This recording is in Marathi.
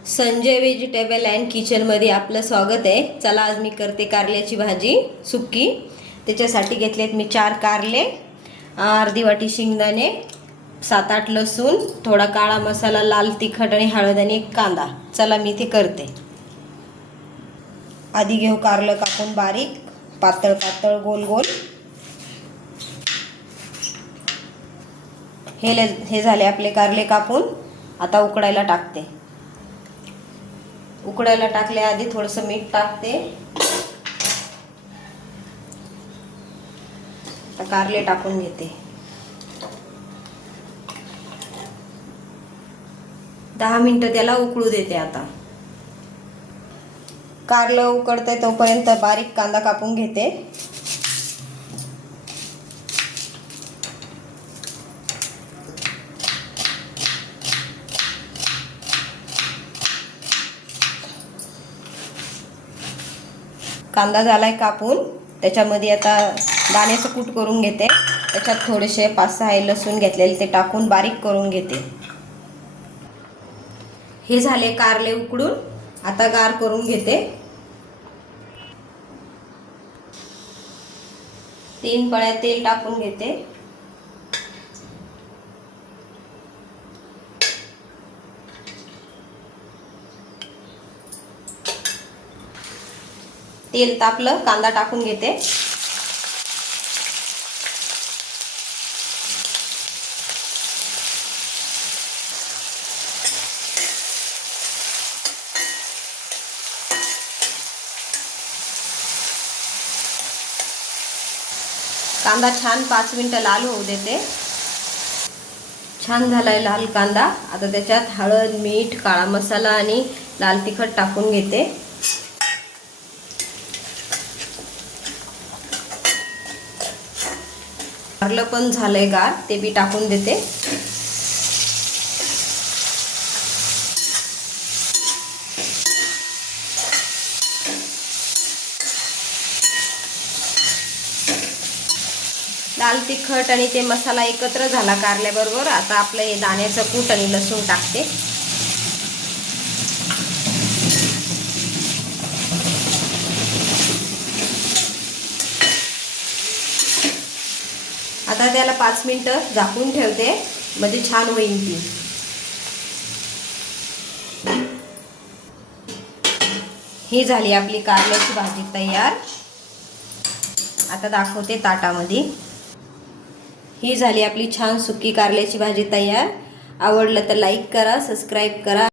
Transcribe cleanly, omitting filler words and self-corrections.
संजय व्हेजिटेबल अँड किचनमध्ये आपलं स्वागत आहे। चला आज मी करते कारल्याची भाजी सुक्की। त्याच्यासाठी घेतलेत मी 4 कारले, अर्धी वाटी शेंगदाणे, 7-8 लसूण, थोडा काळा मसाला, लाल तिखट आणि हळद आणि 1 कांदा। चला मी ते करते। आधी घेऊ कारलं कापून बारीक, पातळ पातळ गोल गोल। हे झाले आपले कारले कापून। आता उकडायला टाकते। उकडायला टाकले आधी थोडंसं मीठ टाकते। आता कारले टाकून घेते। 10 मिनिटं त्याला उकळू देते। आता कारलं उकडते तोपर्यंत बारीक कांदा कापून घेते। कांदा झालाय कापून, त्याच्यामध्ये आता दाण्याचं कूट करून घेते। त्याच्यात थोडेसे 5-6 लसूण घेतलेले ते टाकून बारीक करून घेते। हे झाले कारले उकडून, आता गार करून घेते। 3 पळ्या तेल टाकून घेते। तेल तापलं, कांदा टाकून घेते। कांदा छान 5 मिनिटं लाल होऊ देते। छान झालाय लाल कांदा। आता त्याच्यात हळद, मीठ, काळा मसाला आणि लाल तिखट टाकून घेते। कारलं पण झालंय गार, ते बी टाकून देते। लाल तिखट आणि ते मसाला एकत्र झाला कारल्याबरोबर। आता आपलं हे दाण्याचं कूट आणि लसूण टाकते। आता त्याला 5 मिनिटं झाकून ठेवते, म्हणजे छान होईल ती। ही झाली आपली कारल्याची भाजी तयार। आता दाखवते ताटामध्ये। ही झाली आपली छान सुकी कारल्याची भाजी तयार। आवडलं तर लाईक करा, सबस्क्राईब करा।